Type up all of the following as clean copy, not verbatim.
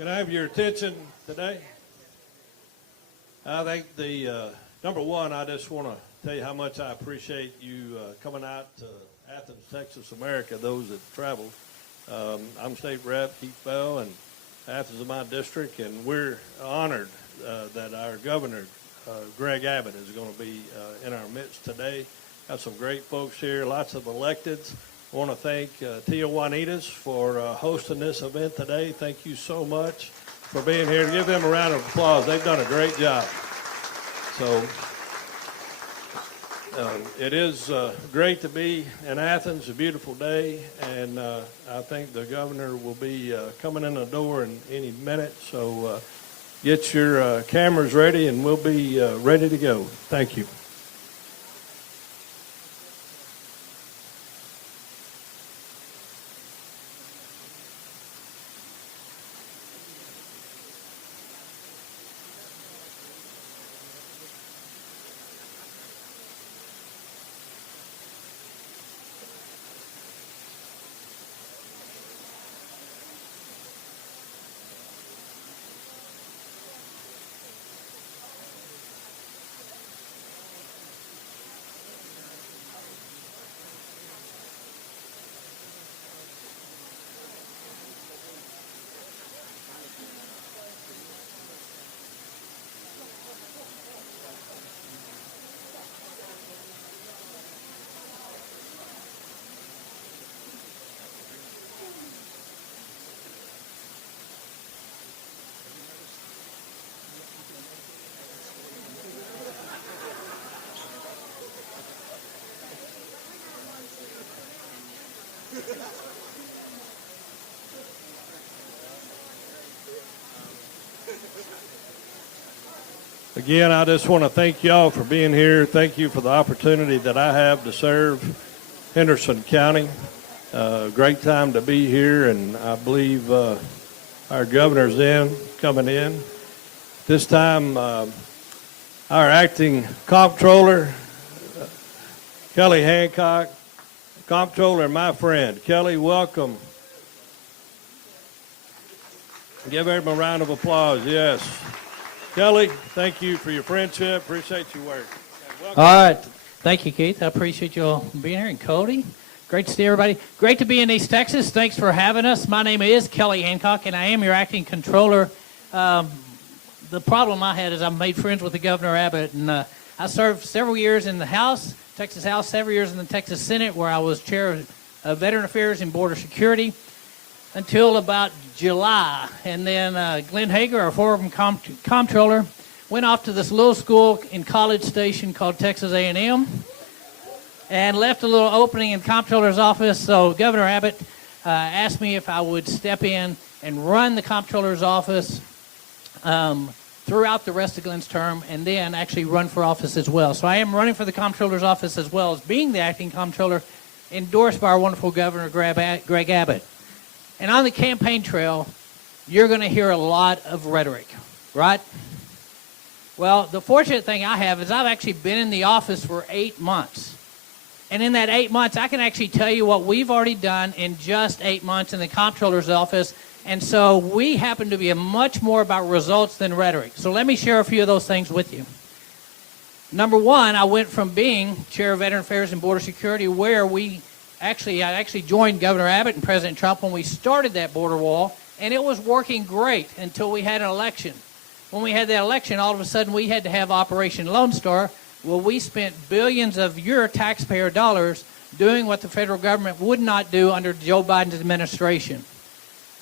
Can I have your attention today? I think the number one, I just want to tell you how much I appreciate you coming out to Athens, Texas, America, those that travel. I'm State Rep Keith Bell, and Athens is my district, and we're honored that our governor, Greg Abbott, is going to be in our midst today. Got some great folks here, lots of electeds. I want to thank Tia Juanitas for hosting this event today. Thank you so much for being here. Give them a round of applause. They've done a great job. So it is great to be in Athens, a beautiful day, and I think the governor will be coming in the door in any minute. So get your cameras ready, and we'll be ready to go. Thank you. Again, I just want to thank y'all for being here. Thank you for the opportunity that I have to serve Henderson County. Great time to be here, and I believe our governor's coming in. This time, our acting comptroller, Kelly Hancock, comptroller, my friend. Kelly, welcome. Give everyone a round of applause. Yes. Kelly, thank you for your friendship. Appreciate your work. All right. Thank you, Keith. I appreciate you all being here. And Cody, great to see everybody. Great to be in East Texas. Thanks for having us. My name is Kelly Hancock, and I am your acting controller. The problem I had is I made friends with the Governor Abbott, and I served several years in the House, Texas House, several years in the Texas Senate, where I was chair of Veteran Affairs and Border Security until about July. And then Glenn Hager, our former comptroller, went off to this little school in College Station called Texas A&M and left a little opening in the comptroller's office. So Governor Abbott asked me if I would step in and run the comptroller's office throughout the rest of Glenn's term, and then actually run for office as well. So I am running for the comptroller's office as well as being the acting comptroller, endorsed by our wonderful Governor Greg Abbott. And on the campaign trail, you're going to hear a lot of rhetoric, right? Well, the fortunate thing I have is I've actually been in the office for 8 months. And in that 8 months, I can actually tell you what we've already done in just 8 months in the comptroller's office. And so we happen to be much more about results than rhetoric. So let me share a few of those things with you. Number one, I went from being chair of Veteran Affairs and Border Security, where I actually joined Governor Abbott and President Trump when we started that border wall, and it was working great until we had an election. When we had that election, all of a sudden we had to have Operation Lone Star. Well, we spent billions of your taxpayer dollars doing what the federal government would not do under Joe Biden's administration.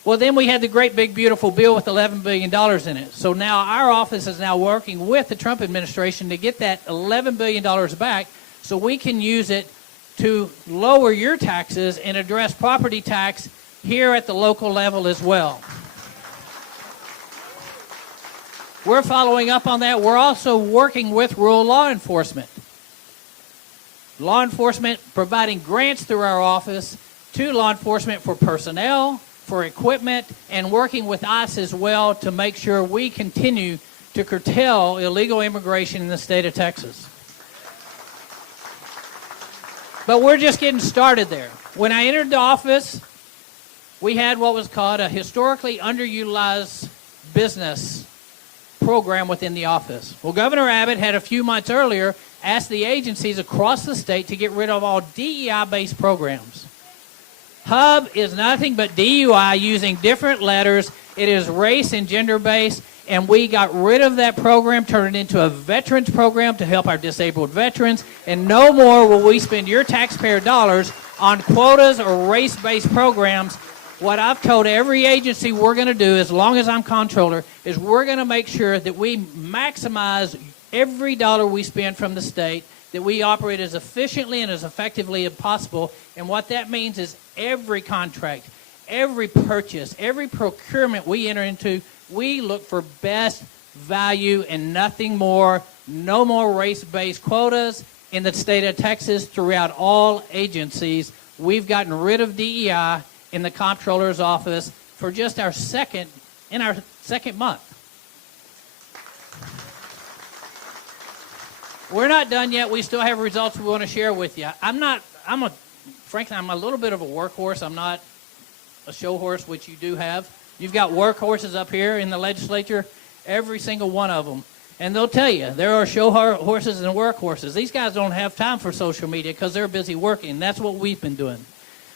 Well, then we had the great big beautiful bill with $11 billion in it. So now our office is now working with the Trump administration to get that $11 billion back so we can use it to lower your taxes and address property tax here at the local level as well. We're following up on that. We're also working with rural law enforcement. Law enforcement providing grants through our office to law enforcement for personnel, for equipment, and working with ICE as well to make sure we continue to curtail illegal immigration in the state of Texas. But we're just getting started there. When I entered the office, we had what was called a historically underutilized business program within the office. Well, Governor Abbott had a few months earlier asked the agencies across the state to get rid of all DEI-based programs. HUB is nothing but DUI using different letters. It is race and gender-based, and we got rid of that program, turned it into a veterans program to help our disabled veterans, and no more will we spend your taxpayer dollars on quotas or race-based programs. What I've told every agency we're going to do, as long as I'm comptroller, is we're going to make sure that we maximize every dollar we spend from the state, that we operate as efficiently and as effectively as possible. And what that means is every contract, every purchase, every procurement we enter into, we look for best value and nothing more. No more race-based quotas in the state of Texas throughout all agencies. We've gotten rid of DEI in the comptroller's office for just our second month. We're not done yet. We still have results we want to share with you. Frankly, I'm a little bit of a workhorse. I'm not a show horse, which you do have. You've got workhorses up here in the legislature, every single one of them. And they'll tell you, there are show horses and workhorses. These guys don't have time for social media because they're busy working. That's what we've been doing.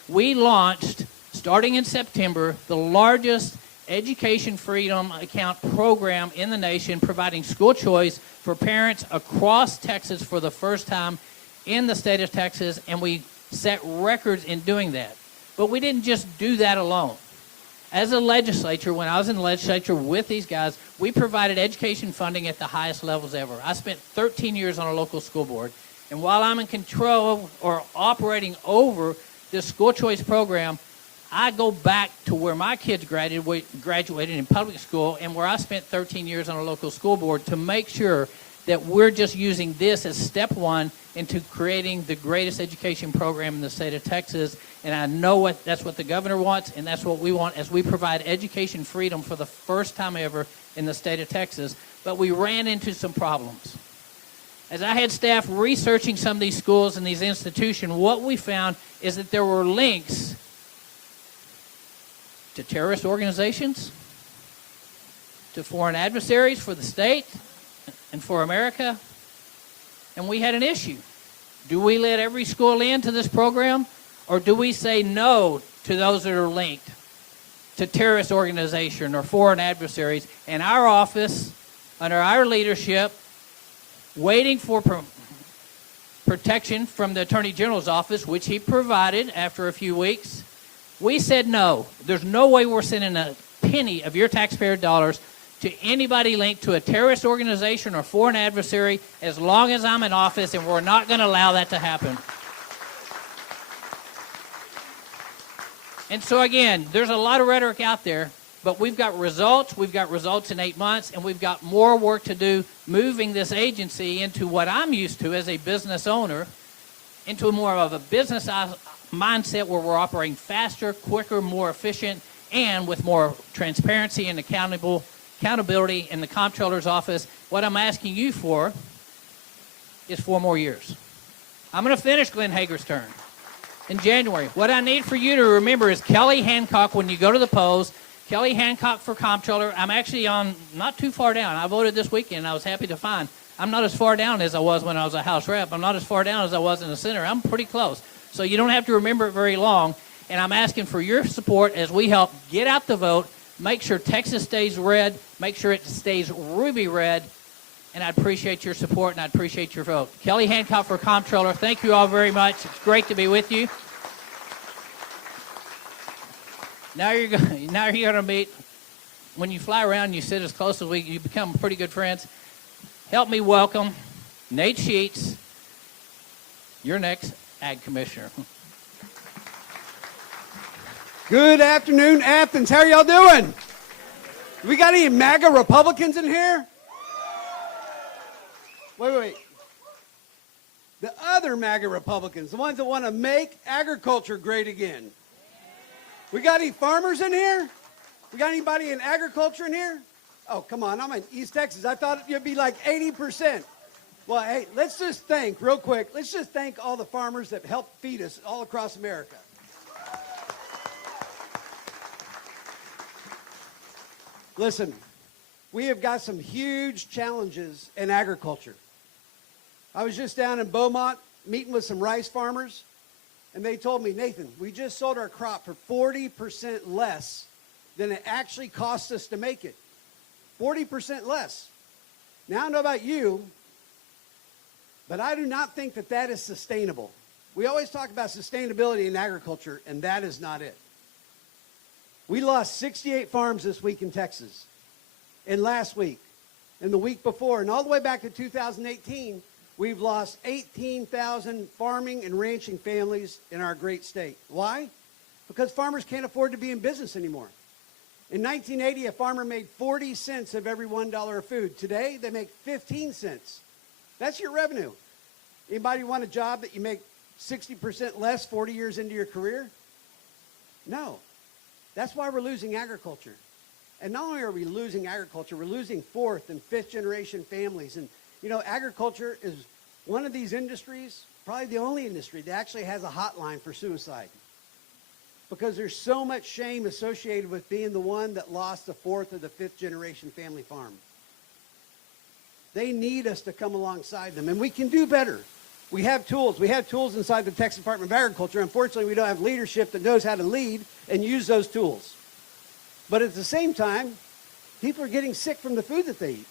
We launched, starting in September, the largest education freedom account program in the nation, providing school choice for parents across Texas for the first time in the state of Texas, and we set records in doing that. But we didn't just do that alone. As a legislature, when I was in the legislature with these guys, we provided education funding at the highest levels ever. I spent 13 years on a local school board, and while I'm in control or operating over this school choice program, I go back to where my kids graduated in public school and where I spent 13 years on a local school board to make sure that we're just using this as step one into creating the greatest education program in the state of Texas. And I know that's what the governor wants, and that's what we want as we provide education freedom for the first time ever in the state of Texas. But we ran into some problems. As I had staff researching some of these schools and these institutions, what we found is that there were links to terrorist organizations, to foreign adversaries for the state and for America, and we had an issue. Do we let every school into this program, or do we say no to those that are linked to terrorist organization or foreign adversaries? And our office, under our leadership, waiting for protection from the Attorney General's office, which he provided after a few weeks, we said no. There's no way we're sending a penny of your taxpayer dollars to anybody linked to a terrorist organization or foreign adversary as long as I'm in office, and we're not going to allow that to happen. And so again, there's a lot of rhetoric out there, but we've got results. We've got results in 8 months, and we've got more work to do moving this agency into what I'm used to as a business owner, into more of a business mindset where we're operating faster, quicker, more efficient, and with more transparency and accountability in the comptroller's office. What I'm asking you for is 4 more years. I'm going to finish Glenn Hager's term in January. What I need for you to remember is Kelly Hancock when you go to the polls. Kelly Hancock for comptroller. I'm actually on not too far down. I voted this weekend. I was happy to find I'm not as far down as I was when I was a House rep. I'm not as far down as I was in the Senate. I'm pretty close. So you don't have to remember it very long. And I'm asking for your support as we help get out the vote, make sure Texas stays red, make sure it stays ruby red. And I'd appreciate your support, and I'd appreciate your vote. Kelly Hancock for comptroller. Thank you all very much. It's great to be with you. Now you're going to meet, when you fly around, you sit as close as you become pretty good friends. Help me welcome Nate Sheets, your next Ag Commissioner. Good afternoon, Athens. How are y'all doing? We got any MAGA Republicans in here? Wait. The other MAGA Republicans, the ones that want to make agriculture great again. We got any farmers in here? We got anybody in agriculture in here? Oh, come on, I'm in East Texas. I thought it'd be like 80%. Well, hey, let's just thank, real quick, let's just thank all the farmers that help feed us all across America. Listen, we have got some huge challenges in agriculture. I was just down in Beaumont meeting with some rice farmers, and they told me, Nathan, we just sold our crop for 40% less than it actually cost us to make it. 40% less. Now, I don't know about you, but I do not think that that is sustainable. We always talk about sustainability in agriculture, and that is not it. We lost 68 farms this week in Texas, and last week, and the week before, and all the way back to 2018, we've lost 18,000 farming and ranching families in our great state. Why? Because farmers can't afford to be in business anymore. In 1980, a farmer made 40 cents of every $1 of food. Today, they make 15 cents. That's your revenue. Anybody want a job that you make 60% less 40 years into your career? No. That's why we're losing agriculture. And not only are we losing agriculture, we're losing fourth and fifth generation families. And, you know, agriculture is one of these industries, probably the only industry that actually has a hotline for suicide. Because there's so much shame associated with being the one that lost the fourth or the fifth generation family farm. They need us to come alongside them, and we can do better. We have tools. We have tools inside the Texas Department of Agriculture. Unfortunately, we don't have leadership that knows how to lead and use those tools. But at the same time, people are getting sick from the food that they eat.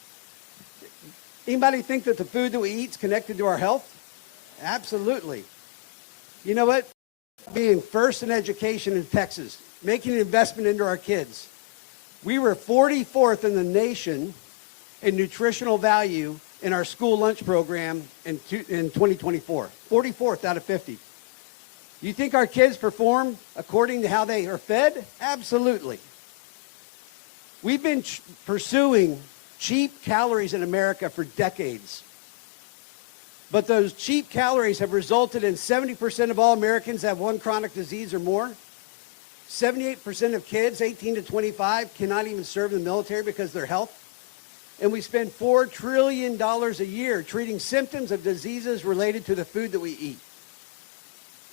Anybody think that the food that we eat is connected to our health? Absolutely. You know what? Being first in education in Texas, making an investment into our kids. We were 44th in the nation in nutritional value in our school lunch program in 2024. 44th out of 50. You think our kids perform according to how they are fed? Absolutely. We've been pursuing cheap calories in America for decades. But those cheap calories have resulted in 70% of all Americans have one chronic disease or more. 78% of kids, 18 to 25, cannot even serve in the military because of their health. And we spend $4 trillion a year treating symptoms of diseases related to the food that we eat.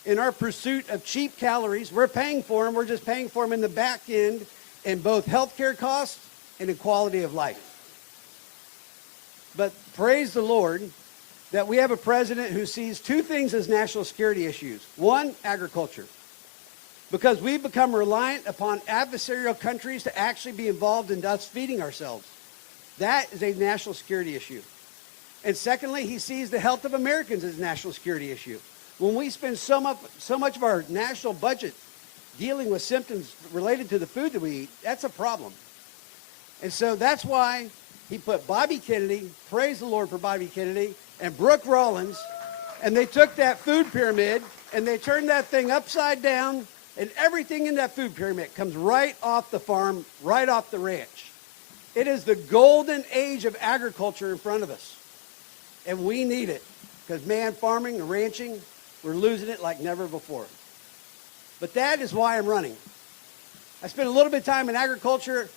In our pursuit of cheap calories, we're paying for them. We're just paying for them in the back end in both healthcare costs and in quality of life. But praise the Lord that we have a president who sees two things as national security issues. One, agriculture. Because we've become reliant upon adversarial countries to actually be involved in us feeding ourselves. That is a national security issue. And secondly, he sees the health of Americans as a national security issue. When we spend so much of our national budget dealing with symptoms related to the food that we eat, that's a problem. And so that's why he put Bobby Kennedy, praise the Lord for Bobby Kennedy, and Brooke Rollins, and they took that food pyramid and they turned that thing upside down, and everything in that food pyramid comes right off the farm, right off the ranch. It is the golden age of agriculture in front of us, and we need it because, man, farming and ranching, we're losing it like never before. But that is why I'm running. I spent a little bit of time in agriculture.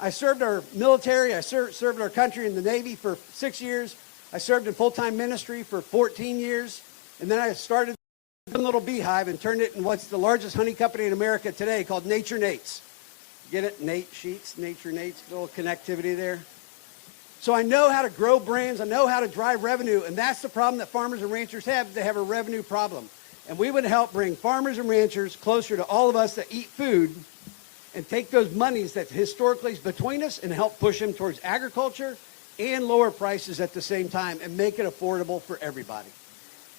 I served our military. I served our country in the Navy for 6 years. I served in full-time ministry for 14 years. And then I started a little beehive and turned it in what's the largest honey company in America today called Nature Nates. Get it? Nate Sheets, Nature Nates, little connectivity there. So I know how to grow brands. I know how to drive revenue. And that's the problem that farmers and ranchers have. They have a revenue problem. And we would help bring farmers and ranchers closer to all of us that eat food and take those monies that historically is between us and help push them towards agriculture and lower prices at the same time and make it affordable for everybody.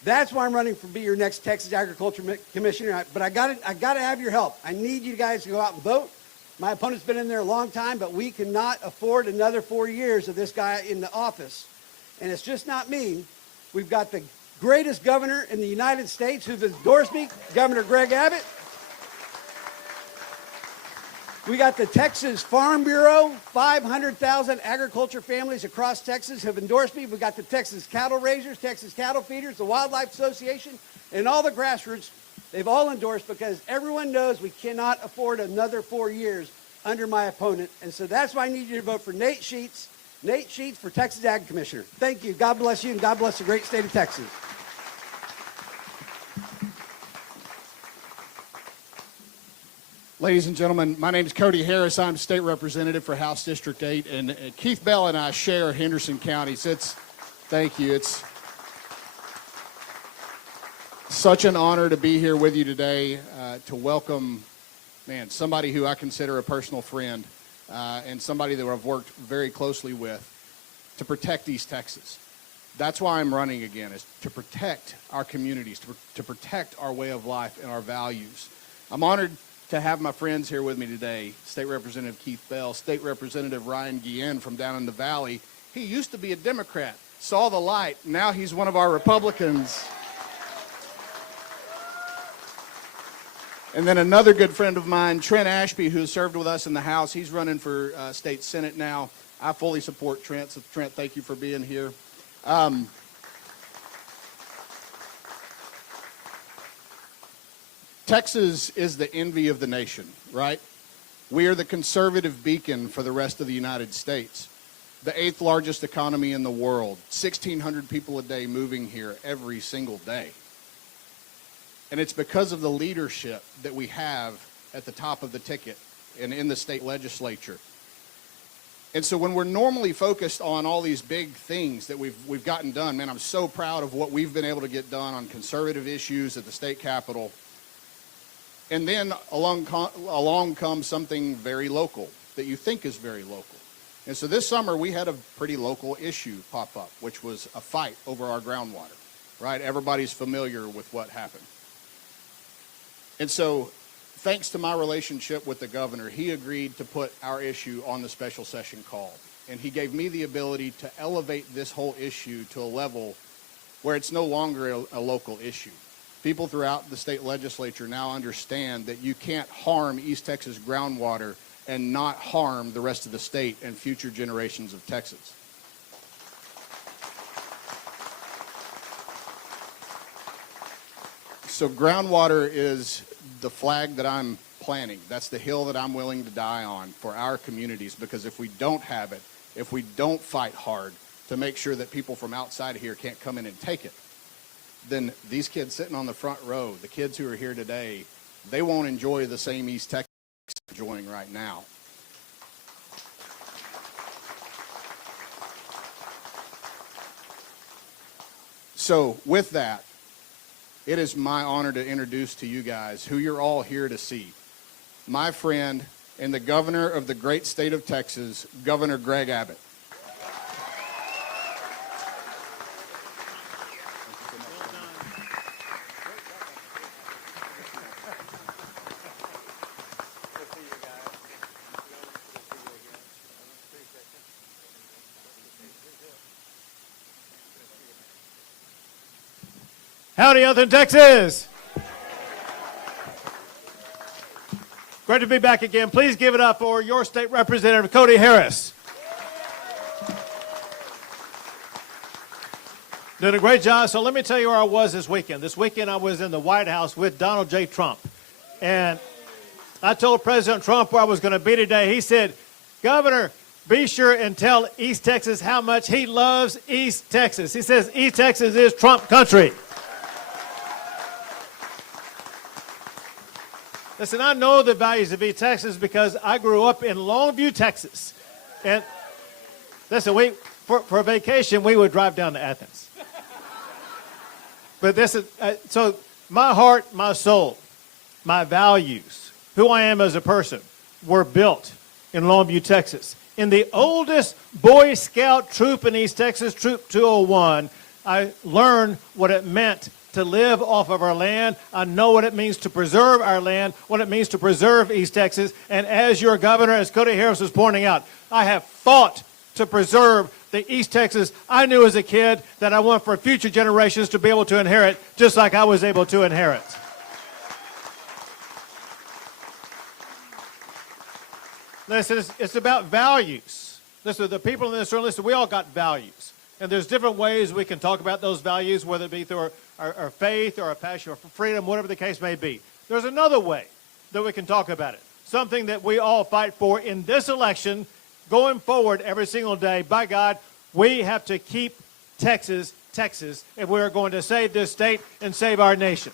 That's why I'm running for be your next Texas Agriculture Commissioner. But I got to have your help. I need you guys to go out and vote. My opponent's been in there a long time, but we cannot afford another 4 years of this guy in the office. And it's just not me. We've got the greatest governor in the United States who's endorsed me, Governor Greg Abbott. We got the Texas Farm Bureau, 500,000 agriculture families across Texas have endorsed me. We got the Texas Cattle Raisers, Texas Cattle Feeders, the Wildlife Association, and all the grassroots. They've all endorsed because everyone knows we cannot afford another 4 years under my opponent. And so that's why I need you to vote for Nate Sheets for Texas Ag Commissioner. Thank you. God bless you, and God bless the great state of Texas. Ladies and gentlemen, my name is Cody Harris. I'm state representative for House District 8, and Keith Bell and I share Henderson counties. Thank you. It's such an honor to be here with you today to welcome, somebody who I consider a personal friend and somebody that I've worked very closely with to protect East Texas. That's why I'm running again, is to protect our communities, to protect our way of life and our values. I'm honored to have my friends here with me today, State Representative Keith Bell, State Representative Ryan Guillen from down in the Valley. He used to be a Democrat, saw the light, now he's one of our Republicans. And then another good friend of mine, Trent Ashby, who has served with us in the House. He's running for State Senate now. I fully support Trent, so Trent, thank you for being here. Texas is the envy of the nation, right? We are the conservative beacon for the rest of the United States. The 8th largest economy in the world, 1,600 people a day moving here every single day. And it's because of the leadership that we have at the top of the ticket and in the state legislature. And so when we're normally focused on all these big things that we've gotten done, I'm so proud of what we've been able to get done on conservative issues at the state capitol. And then along comes something very local that you think is very local. And so this summer we had a pretty local issue pop up, which was a fight over our groundwater, right? Everybody's familiar with what happened. And so thanks to my relationship with the governor, he agreed to put our issue on the special session call. And he gave me the ability to elevate this whole issue to a level where it's no longer a local issue. People throughout the state legislature now understand that you can't harm East Texas groundwater and not harm the rest of the state and future generations of Texas. So groundwater is the flag that I'm planting. That's the hill that I'm willing to die on for our communities, because if we don't have it, if we don't fight hard to make sure that people from outside of here can't come in and take it, then these kids sitting on the front row, the kids who are here today, they won't enjoy the same East Texas we're enjoying right now. So with that, it is my honor to introduce to you guys who you're all here to see. My friend and the governor of the great state of Texas, Governor Greg Abbott. Howdy, Athens, Texas. Great to be back again. Please give it up for your state representative, Cody Harris. Doing a great job. So let me tell you where I was this weekend. This weekend I was in the White House with Donald J. Trump. And I told President Trump where I was going to be today. He said, Governor, be sure and tell East Texas how much he loves East Texas. He says East Texas is Trump country. Listen, I know the values of East Texas because I grew up in Longview, Texas. And listen, for vacation, we would drive down to Athens. But this is, so my heart, my soul, my values, who I am as a person, were built in Longview, Texas. In the oldest Boy Scout troop in East Texas, Troop 201, I learned what it meant to live off of our land. I know what it means to preserve our land, what it means to preserve East Texas. And as your governor, as Cody Harris was pointing out, I have fought to preserve the East Texas I knew as a kid that I want for future generations to be able to inherit, just like I was able to inherit. Listen, it's about values. Listen, the people in this room, listen, we all got values. And there's different ways we can talk about those values, whether it be through our faith or our passion for freedom, whatever the case may be. There's another way that we can talk about it, something that we all fight for in this election, going forward every single day. By God, we have to keep Texas, Texas, if we're going to save this state and save our nation.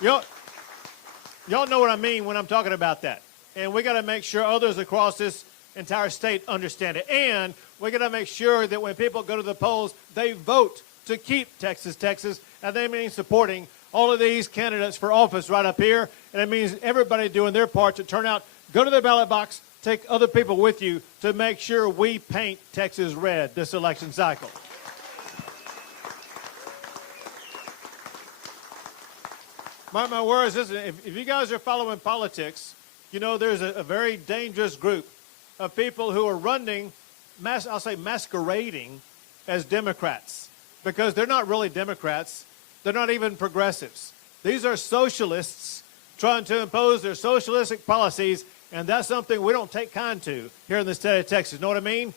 Y'all know what I mean when I'm talking about that. And we got to make sure others across this entire state understand it. And we got to make sure that when people go to the polls, they vote to keep Texas, Texas. And they mean supporting all of these candidates for office right up here. And it means everybody doing their part to turn out, go to the ballot box, take other people with you to make sure we paint Texas red this election cycle. Mark my words, listen, if you guys are following politics, you know there's a very dangerous group of people who are running, I'll say masquerading as Democrats, because they're not really Democrats. They're not even progressives. These are socialists trying to impose their socialistic policies, and that's something we don't take kind to here in the state of Texas. Know what I mean?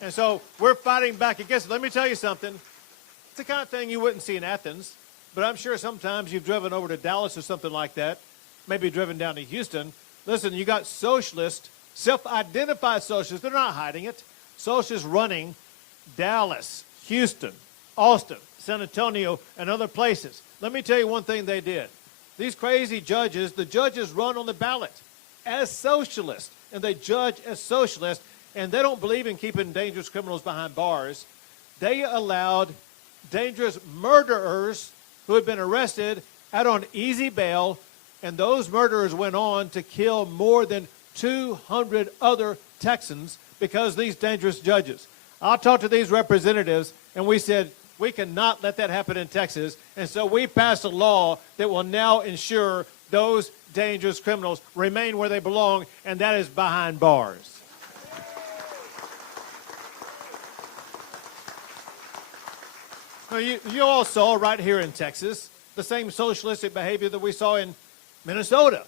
And so we're fighting back against it. Let me tell you something. It's the kind of thing you wouldn't see in Athens. But I'm sure sometimes you've driven over to Dallas or something like that, maybe driven down to Houston. Listen, you got socialists, self-identified socialists. They're not hiding it. Socialists running Dallas, Houston, Austin, San Antonio, and other places. Let me tell you one thing they did. These crazy judges, the judges run on the ballot as socialists, and they judge as socialists, and they don't believe in keeping dangerous criminals behind bars. They allowed dangerous murderers who had been arrested out on easy bail, and those murderers went on to kill more than 200 other Texans because of these dangerous judges. I talked to these representatives, and we said, we cannot let that happen in Texas, and so we passed a law that will now ensure those dangerous criminals remain where they belong, and that is behind bars. Now, you all saw right here in Texas the same socialistic behavior that we saw in Minnesota.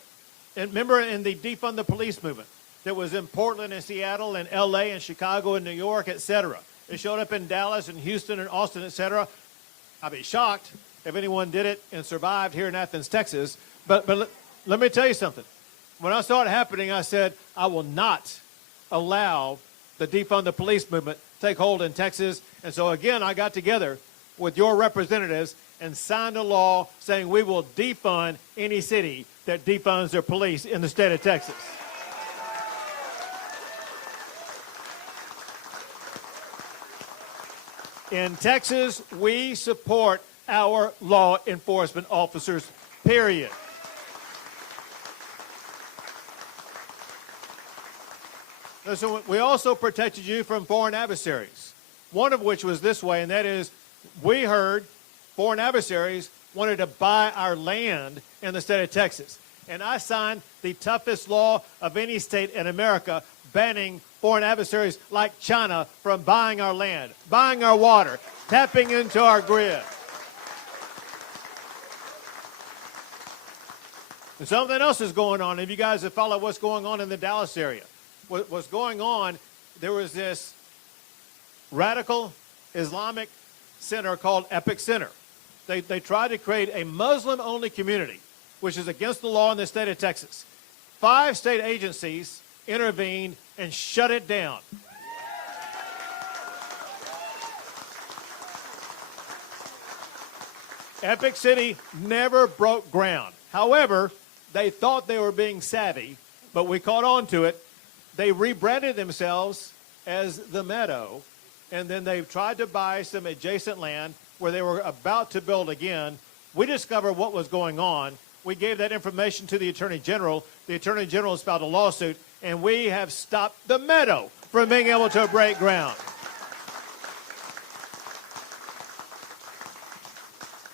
And remember in the defund the police movement that was in Portland and Seattle and L.A. and Chicago and New York, et cetera. It showed up in Dallas and Houston and Austin, et cetera. I'd be shocked if anyone did it and survived here in Athens, Texas. But let me tell you something. When I saw it happening, I said, I will not allow the defund the police movement take hold in Texas. And so, again, I got together with your representatives and signed a law saying we will defund any city that defunds their police in the state of Texas. In Texas, we support our law enforcement officers, period. So we also protected you from foreign adversaries, one of which was this way, and that is we heard foreign adversaries wanted to buy our land in the state of Texas. And I signed the toughest law of any state in America, banning foreign adversaries like China from buying our land, buying our water, tapping into our grid. And something else is going on. If you guys have followed what's going on in the Dallas area, what's going on, there was this radical Islamic center called Epic Center. They tried to create a Muslim-only community, which is against the law in the state of Texas. 5 state agencies intervened and shut it down. Epic City never broke ground. However, they thought they were being savvy, but we caught on to it. They rebranded themselves as The Meadow, and then they tried to buy some adjacent land where they were about to build again. We discovered what was going on. We gave that information to the Attorney General. The Attorney General has filed a lawsuit, and we have stopped The Meadow from being able to break ground.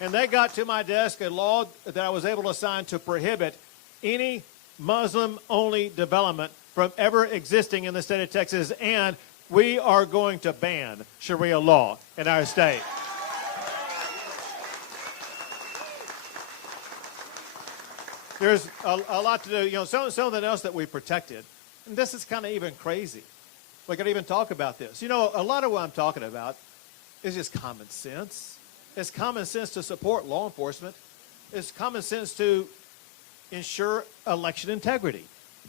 And they got to my desk a law that I was able to sign to prohibit any Muslim-only development from ever existing in the state of Texas, and we are going to ban Sharia law in our state. There's a lot to do. You know, something else that we protected, and this is kind of even crazy. We can even talk about this. You know, a lot of what I'm talking about is just common sense. It's common sense to support law enforcement. It's common sense to ensure election integrity.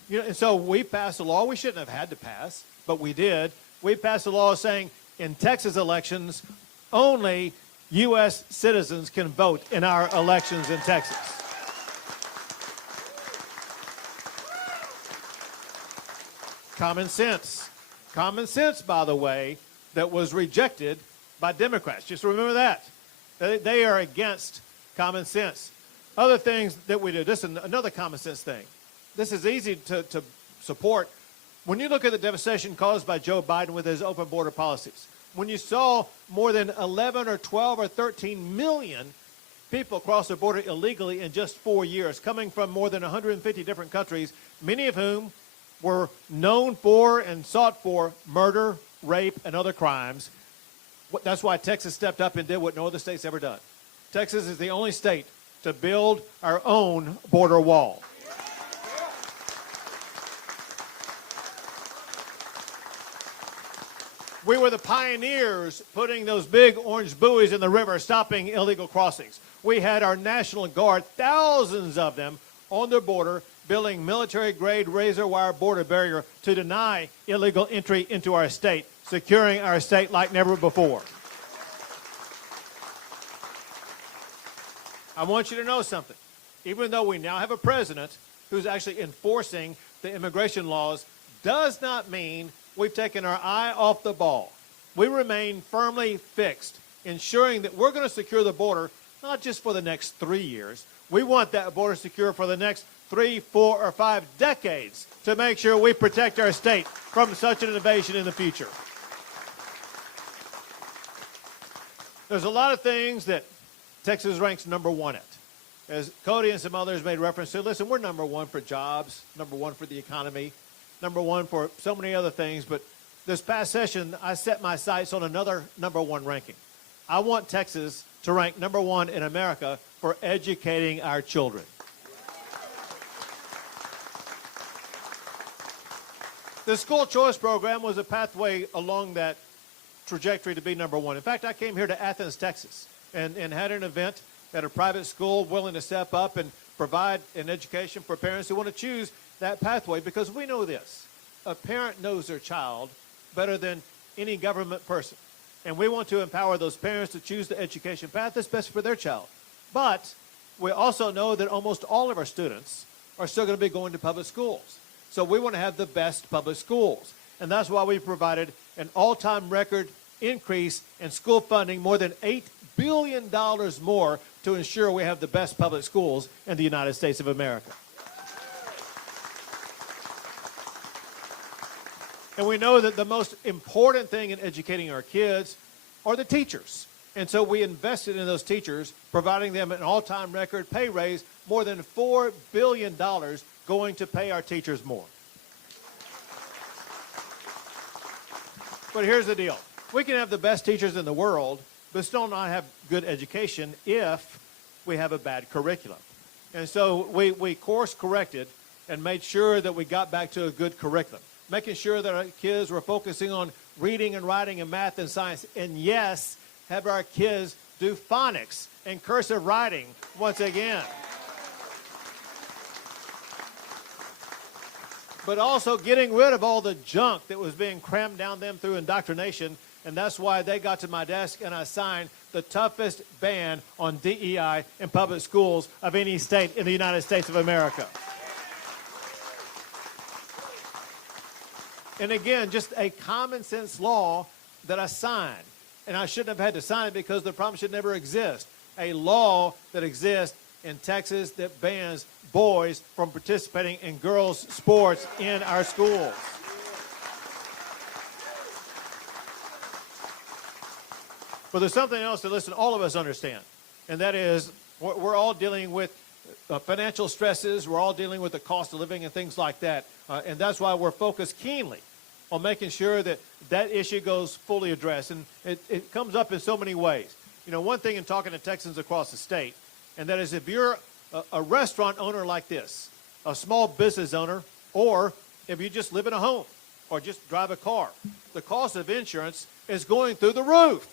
You know, and so we passed a law we shouldn't have had to pass, but we did. We passed a law saying in Texas elections, only U.S. citizens can vote in our elections in Texas. common sense. Common sense, by the way, that was rejected by Democrats. Just remember that. They are against common sense. Other things that we do, this is another common sense thing. This is easy to support. When you look at the devastation caused by Joe Biden with his open border policies, when you saw more than 11 or 12 or 13 million people cross the border illegally in just 4 years, coming from more than 150 different countries, many of whom were known for and sought for murder, rape, and other crimes. That's why Texas stepped up and did what no other state's ever done. Texas is the only state to build our own border wall. We were the pioneers putting those big orange buoys in the river, stopping illegal crossings. We had our National Guard, thousands of them, on the border, building military-grade razor wire border barrier to deny illegal entry into our state, securing our state like never before. I want you to know something. Even though we now have a president who's actually enforcing the immigration laws, does not mean we've taken our eye off the ball. We remain firmly fixed, ensuring that we're going to secure the border not just for the next 3 years. We want that border secure for the next 3, 4, or 5 decades to make sure we protect our state from such an invasion in the future. There's a lot of things that Texas ranks number one at. As Cody and some others made reference to, listen, we're number one for jobs, number one for the economy, number one for so many other things, but this past session, I set my sights on another number one ranking. I want Texas to rank number one in America for educating our children. The school choice program was a pathway along that trajectory to be number one. In fact, I came here to Athens, Texas, and had an event at a private school willing to step up and provide an education for parents who want to choose that pathway, because we know this. A parent knows their child better than any government person. And we want to empower those parents to choose the education path that's best for their child. But we also know that almost all of our students are still going to be going to public schools. So we want to have the best public schools. And that's why we provided an all-time record increase in school funding, more than $8 billion more, to ensure we have the best public schools in the United States of America. And we know that the most important thing in educating our kids are the teachers. And so we invested in those teachers, providing them an all-time record pay raise, more than $4 billion going to pay our teachers more. But here's the deal. We can have the best teachers in the world, but still not have good education if we have a bad curriculum. And so we course corrected and made sure that we got back to a good curriculum, making sure that our kids were focusing on reading and writing and math and science. And yes, have our kids do phonics and cursive writing once again. But also getting rid of all the junk that was being crammed down them through indoctrination. And that's why they got to my desk and I signed the toughest ban on DEI in public schools of any state in the United States of America. And again, just a common sense law that I signed. And I shouldn't have had to sign it because the problem should never exist. A law that exists in Texas that bans boys from participating in girls' sports in our schools. But there's something else that, listen, all of us understand, and that is we're all dealing with financial stresses. We're all dealing with the cost of living and things like that. And that's why we're focused keenly on making sure that that issue goes fully addressed. And it comes up in so many ways. You know, one thing in talking to Texans across the state, and that is if you're a restaurant owner like this, a small business owner, or if you just live in a home or just drive a car, the cost of insurance is going through the roof.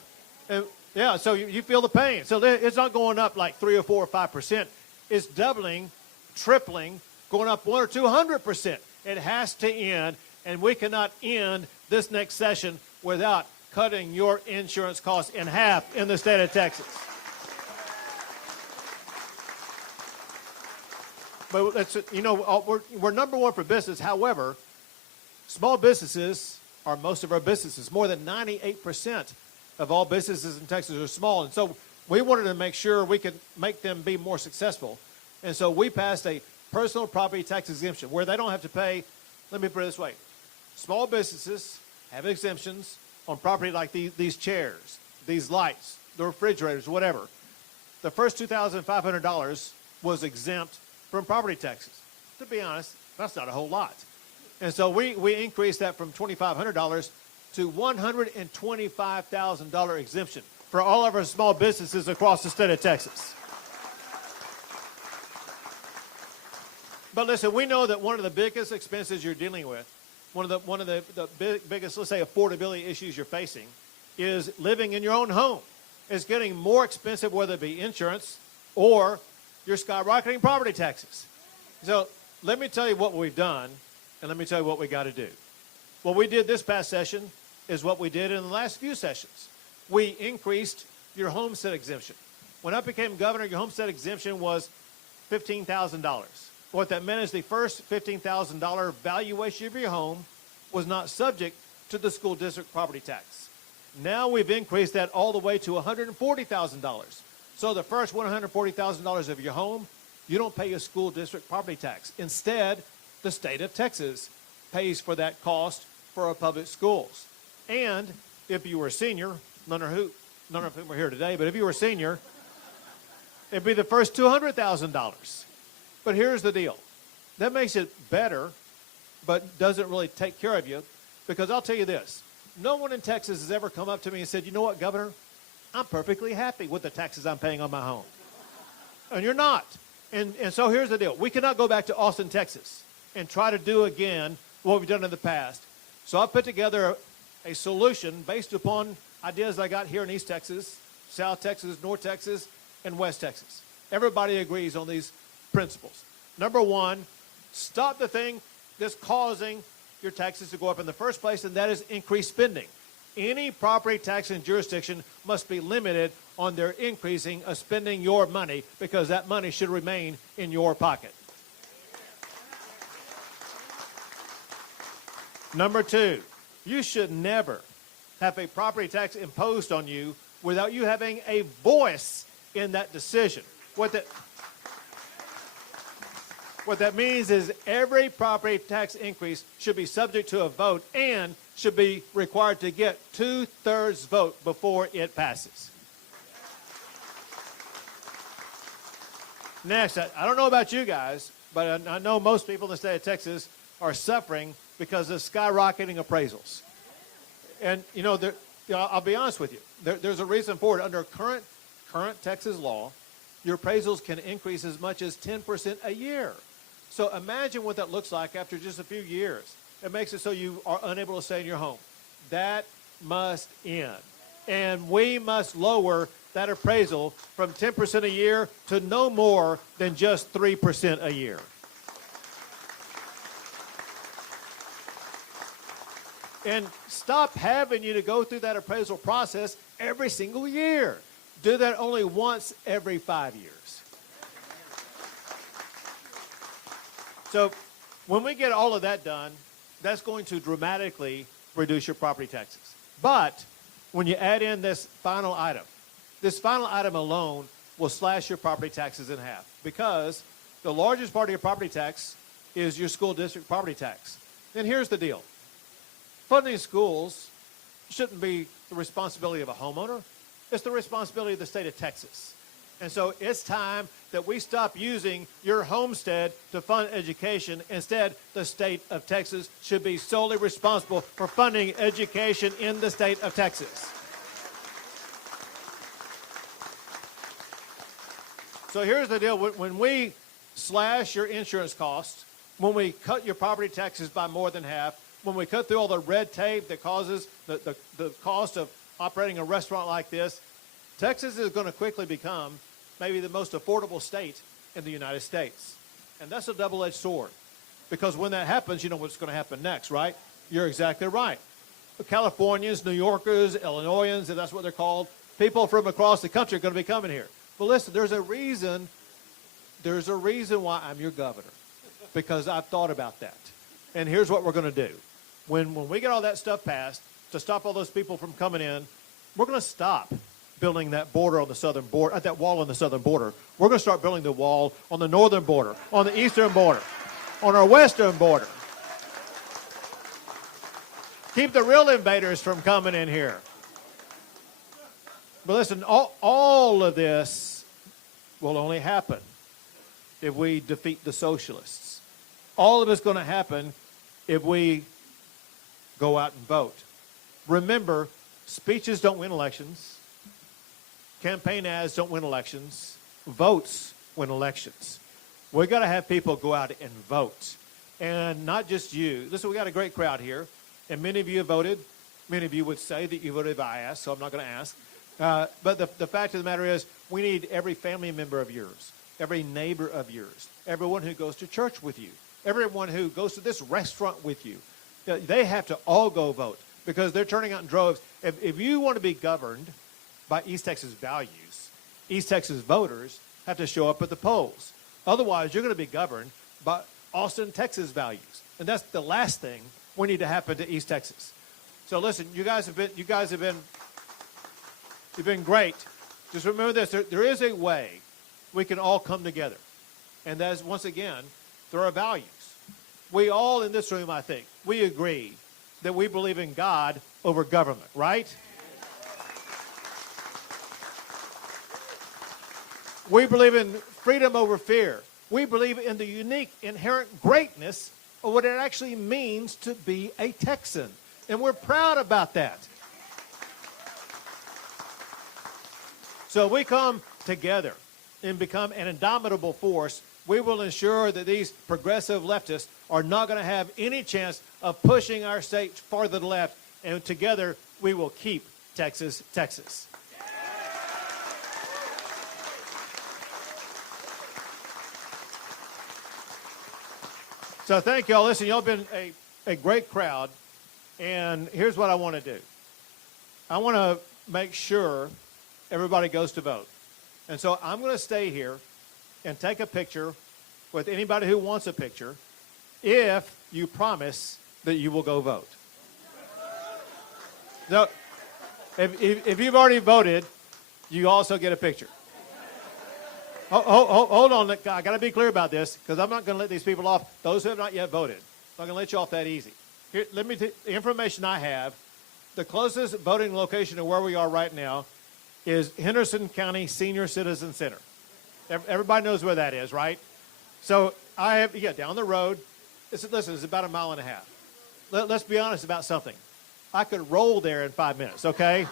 And, yeah, so you feel the pain. So it's not going up like 3 or 4 or 5%. It's doubling, tripling, going up 1 or 200%. It has to end, and we cannot end this next session without cutting your insurance costs in half in the state of Texas. But it's, you know, we're number one for business. However, Small businesses are most of our businesses. More than 98% of all businesses in Texas are small. And so we wanted to make sure we could make them be more successful. And so we passed a personal property tax exemption where they don't have to pay. Let me put it this way. Small businesses have exemptions on property like these chairs, these lights, the refrigerators, whatever. The first $2,500 was exempt from property taxes. To be honest, that's not a whole lot. And so we increased that from $2,500 to $125,000 exemption for all of our small businesses across the state of Texas. But listen, we know that one of the biggest expenses you're dealing with, one of the biggest, let's say, affordability issues you're facing is living in your own home. It's getting more expensive, whether it be insurance or your skyrocketing property taxes. So let me tell you what we've done, and let me tell you what we got to do. What we did this past session is what we did in the last few sessions. We increased your homestead exemption. When I became governor, your homestead exemption was $15,000. What that meant is the first $15,000 valuation of your home was not subject to the school district property tax. Now we've increased that all the way to $140,000. So the first $140,000 of your home, you don't pay a school district property tax. Instead, the state of Texas pays for that cost for our public schools. And if you were a senior, none of whom are here today, but if you were a senior, it'd be the first $200,000. But here's the deal. That makes it better, but doesn't really take care of you, because I'll tell you this. No one in Texas has ever come up to me and said, you know what, Governor? I'm perfectly happy with the taxes I'm paying on my home. And you're not. And so here's the deal. We cannot go back to Austin, Texas, and try to do again what we've done in the past. So I put together a solution based upon ideas I got here in East Texas, South Texas, North Texas, and West Texas. Everybody agrees on these principles. Number one, stop the thing that's causing your taxes to go up in the first place, and that is increased spending. Any property tax in jurisdiction must be limited on their increasing of spending your money, because that money should remain in your pocket. Number two, you should never have a property tax imposed on you without you having a voice in that decision. What that means is every property tax increase should be subject to a vote and should be required to get 2/3 vote before it passes. Next, I don't know about you guys, but I know most people in the state of Texas are suffering because of skyrocketing appraisals. And, I'll be honest with you. There's a reason for it. Under current Texas law, your appraisals can increase as much as 10% a year. So imagine what that looks like after just a few years. It makes it so you are unable to stay in your home. That must end. And we must lower that appraisal from 10% a year to no more than just 3% a year. And stop having you to go through that appraisal process every single year. Do that only once every 5 years. So when we get all of that done, that's going to dramatically reduce your property taxes. But when you add in this final item alone will slash your property taxes in half, because the largest part of your property tax is your school district property tax. And here's the deal. Funding schools shouldn't be the responsibility of a homeowner. It's the responsibility of the state of Texas. And so it's time that we stop using your homestead to fund education. Instead, the state of Texas should be solely responsible for funding education in the state of Texas. So here's the deal. When we slash your insurance costs, when we cut your property taxes by more than half, when we cut through all the red tape that causes the cost of operating a restaurant like this, Texas is going to quickly become maybe the most affordable state in the United States. And that's a double-edged sword. Because when that happens, you know what's going to happen next, right? You're exactly right. Californians, New Yorkers, Illinoisans, if that's what they're called, people from across the country are going to be coming here. But listen, there's a reason why I'm your governor. Because I've thought about that. And here's what we're going to do. when we get all that stuff passed to stop all those people from coming in, we're going to stop building that border on the southern border, that wall on the southern border. We're going to start building the wall on the northern border, on the eastern border, on our western border. Keep the real invaders from coming in here. But listen, all of this will only happen if we defeat the socialists. All of it's going to happen if we go out and vote. Remember, speeches don't win elections. Campaign ads don't win elections. Votes win elections. We've got to have people go out and vote. And not just you. Listen, we got a great crowd here. And many of you have voted. Many of you would say that you voted if I asked, so I'm not going to ask. But the fact of the matter is, we need every family member of yours, every neighbor of yours, everyone who goes to church with you, everyone who goes to this restaurant with you. They have to all go vote because they're turning out in droves. If you want to be governed by East Texas values, East Texas voters have to show up at the polls. Otherwise, you're going to be governed by Austin, Texas values. And that's the last thing we need to happen to East Texas. So listen, you guys have been you've been great. Just remember this, there is a way we can all come together. And that is, once again, through our values. We all in this room, I think, we agree that we believe in God over government, right? We believe in freedom over fear. We believe in the unique, inherent greatness of what it actually means to be a Texan. And we're proud about that. So we come together and become an indomitable force. We will ensure that these progressive leftists are not going to have any chance of pushing our state farther to the left. And together, we will keep Texas, Texas. So thank y'all. Listen, y'all been a great crowd. And here's what I want to do. I want to make sure everybody goes to vote. And so I'm going to stay here and take a picture with anybody who wants a picture if you promise that you will go vote. Now, if you've already voted, you also get a picture. Hold on. I got to be clear about this because I'm not going to let these people off. Those who have not yet voted, I'm not going to let you off that easy. Here, let me the information I have. The closest voting location to where we are right now is Henderson County Senior Citizen Center. Everybody knows where that is, right? So I have, down the road. Listen, it's about a mile and a half. Let's be honest about something. I could roll there in 5 minutes, okay?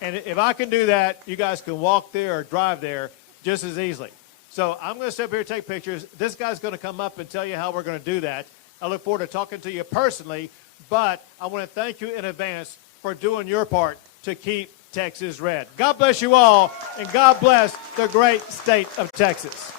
And if I can do that, you guys can walk there or drive there just as easily. So I'm going to sit up here and take pictures. This guy's going to come up and tell you how we're going to do that. I look forward to talking to you personally, but I want to thank you in advance for doing your part to keep Texas red. God bless you all, and God bless the great state of Texas.